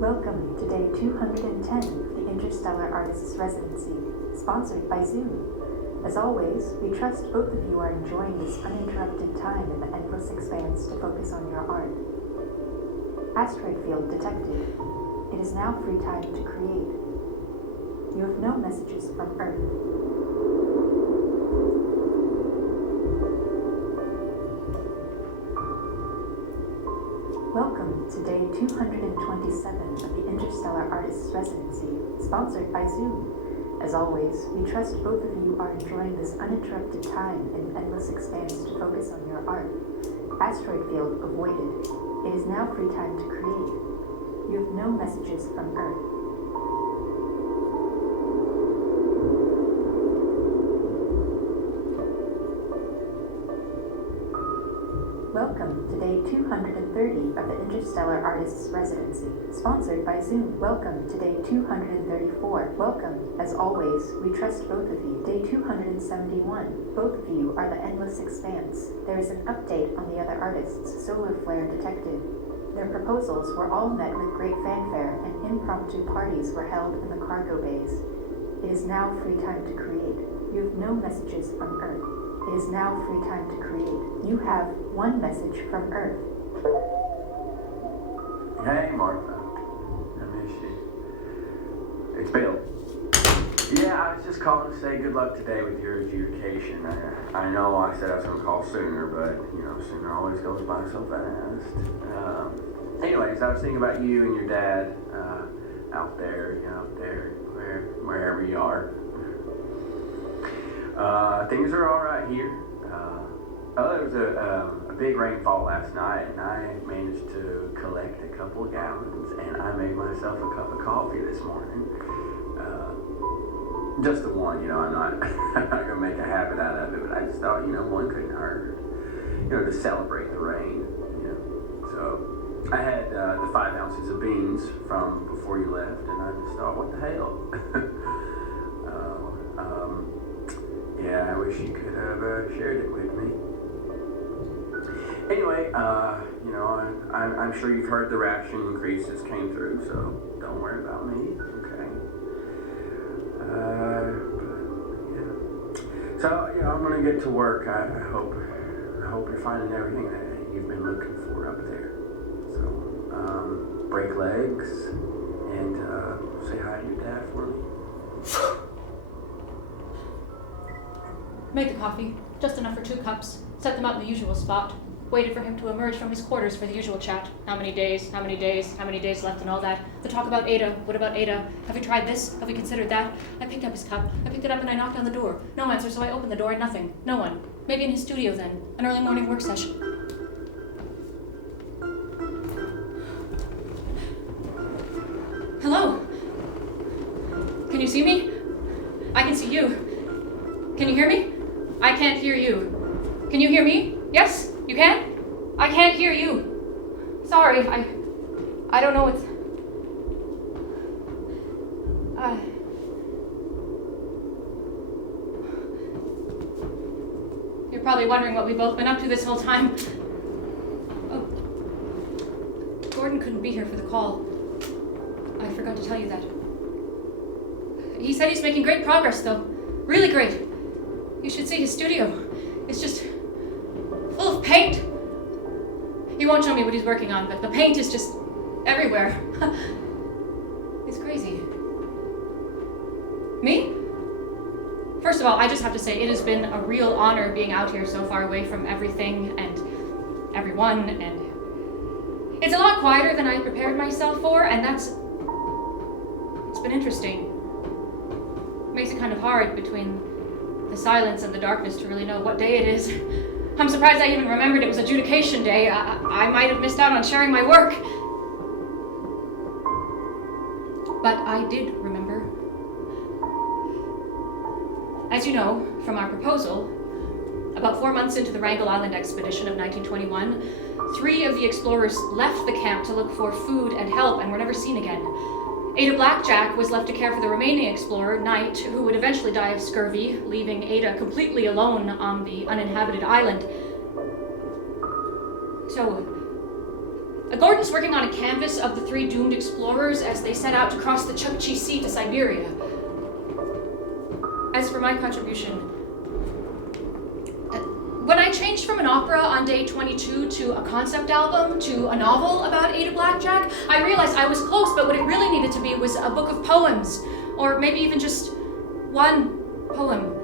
Welcome to day 210 of the Interstellar Artists Residency, sponsored by Zoom. As always, we trust both of you are enjoying this uninterrupted time in the endless expanse to focus on your art. Asteroid field detected. It is now free time to create. You have no messages from Earth. Welcome to day 227 of the Interstellar Artists Residency, sponsored by Zoom. As always, we trust both of you are enjoying this uninterrupted time in endless expanse to focus on your art. Asteroid field avoided. It is now free time to create. You have no messages from Earth. Welcome to day 230 of the Interstellar Artists Residency, sponsored by Zoom. Welcome to day 234. Welcome. As always, we trust both of you. Day 271. Both of you are the endless expanse. There is an update on the other artists. Solar flare detected. Their proposals were all met with great fanfare, and impromptu parties were held in the cargo bays. It is now free time to create. You have no messages from Earth. It is now free time to create. You have one message from Earth. Hey, Martha. I miss you. It's Bill. Yeah, I was just calling to say good luck today with your adjudication. I know I said I was going to call sooner, but, sooner always goes by so fast. Anyways, I was thinking about you and your dad out there, wherever you are. Things are all right here. There was a big rainfall last night, and I managed to collect a couple of gallons, and I made myself a cup of coffee this morning. Just the one, I'm not I'm not gonna make a habit out of it, but I just thought, one couldn't hurt. To celebrate the rain. So I had the 5 ounces of beans from before you left, and I just thought, what the hell? Yeah, I wish you could have shared it with me. Anyway, I'm sure you've heard the ration increases came through, so don't worry about me, okay? So, I'm gonna get to work. I hope you're finding everything that you've been looking for up there. So, break legs and say hi to your dad for me. Made the coffee, just enough for 2 cups, set them out in the usual spot, waited for him to emerge from his quarters for the usual chat. How many days left and all that. The talk about Ada, what about Ada? Have we tried this? Have we considered that? I picked up his cup, I picked it up and I knocked on the door. No answer, so I opened the door and nothing. No one. Maybe in his studio then, an early morning work session. Hello? Can you see me? I can see you. Can you hear me? I can't hear you. Can you hear me? Yes? You can? I can't hear you. Sorry, I don't know what's... You're probably wondering what we've both been up to this whole time. Oh. Gordon couldn't be here for the call. I forgot to tell you that. He said he's making great progress, though. Really great. You should see his studio. It's just full of paint. He won't show me what he's working on, but the paint is just everywhere. It's crazy. Me? First of all, I just have to say it has been a real honor being out here so far away from everything and everyone, and it's a lot quieter than I prepared myself for, and it's been interesting. Makes it kind of hard between the silence and the darkness to really know what day it is. I'm surprised I even remembered it was adjudication day. I might have missed out on sharing my work. But I did remember. As you know from our proposal, about 4 months into the Wrangel Island expedition of 1921, 3 of the explorers left the camp to look for food and help and were never seen again. Ada Blackjack was left to care for the remaining explorer, Knight, who would eventually die of scurvy, leaving Ada completely alone on the uninhabited island. So, Gordon's working on a canvas of the 3 doomed explorers as they set out to cross the Chukchi Sea to Siberia. As for my contribution, when I changed from an opera on day 22 to a concept album to a novel about Ada Blackjack, I realized I was close, but what it really needed to be was a book of poems, or maybe even just one poem.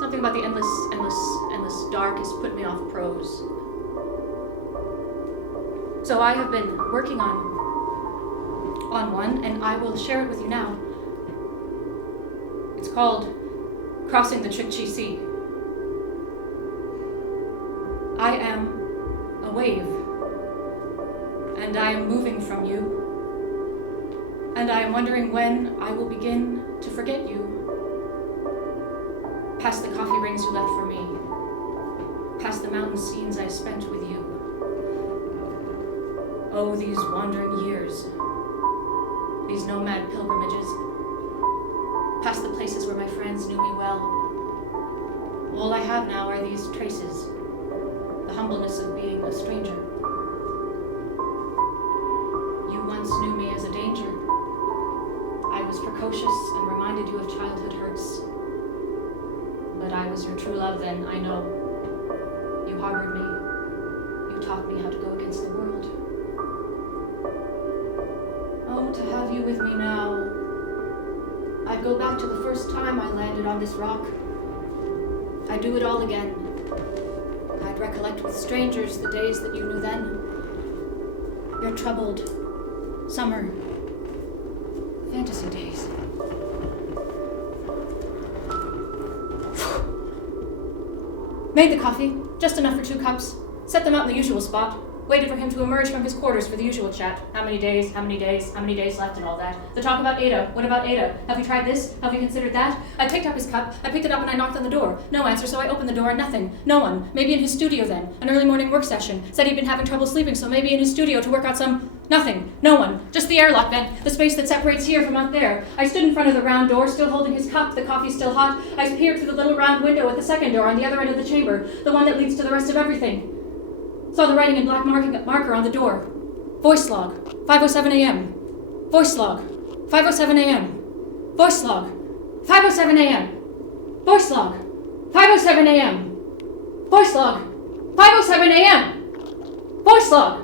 Something about the endless dark has put me off prose. So I have been working on one, and I will share it with you now. It's called Crossing the Chukchi Sea. I am a wave, and I am moving from you, and I am wondering when I will begin to forget you. Past the coffee rings you left for me, past the mountain scenes I spent with you. Oh, these wandering years, these nomad pilgrimages, past the places where my friends knew me well. All I have now are these traces, the humbleness of being a stranger. You once knew me as a danger. I was precocious and reminded you of childhood hurts. But I was your true love then, I know. You harbored me. You taught me how to go against the world. Oh, to have you with me now. I'd go back to the first time I landed on this rock. I'd do it all again. I'd recollect with strangers the days that you knew then. Your troubled, summer, fantasy days. Made the coffee, just enough for 2 cups. Set them out in the usual spot. Waited for him to emerge from his quarters for the usual chat. How many days left and all that. The talk about Ada. What about Ada? Have we tried this? Have we considered that? I picked up his cup. I picked it up and I knocked on the door. No answer, so I opened the door and nothing. No one. Maybe in his studio then. An early morning work session. Said he'd been having trouble sleeping, so maybe in his studio to work out some... Nothing. No one. Just the airlock vent. The space that separates here from out there. I stood in front of the round door, still holding his cup. The coffee still hot. I peered through the little round window at the second door on the other end of the chamber. The one that leads to the rest of everything. Saw the writing in black marker on the door. Voice log, 5:07 a.m. Voice log, 5:07 a.m. Voice log, 5:07 a.m. Voice log, 5:07 a.m. Voice log, 5:07 a.m. Voice log,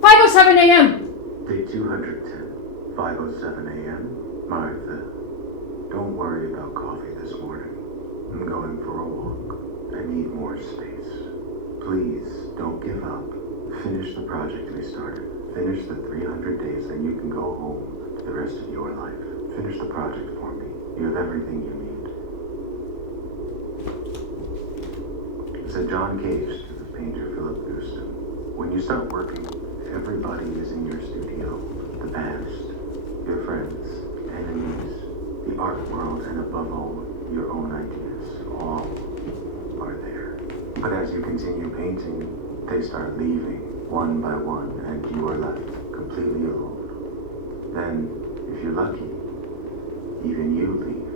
5:07 a.m. Day 210, 5:07 a.m. Martha, don't worry about coffee this morning. I'm going for a walk. I need more space. Please, don't give up. Finish the project we started. Finish the 300 days, then you can go home to the rest of your life. Finish the project for me. You have everything you need. Said John Cage to the painter Phillips. When you start working, everybody is in your studio. The past, your friends, enemies, the art world, and above all, your own ideas. All are there. But as you continue painting, they start leaving, one by one, and you are left completely alone. Then, if you're lucky, even you leave.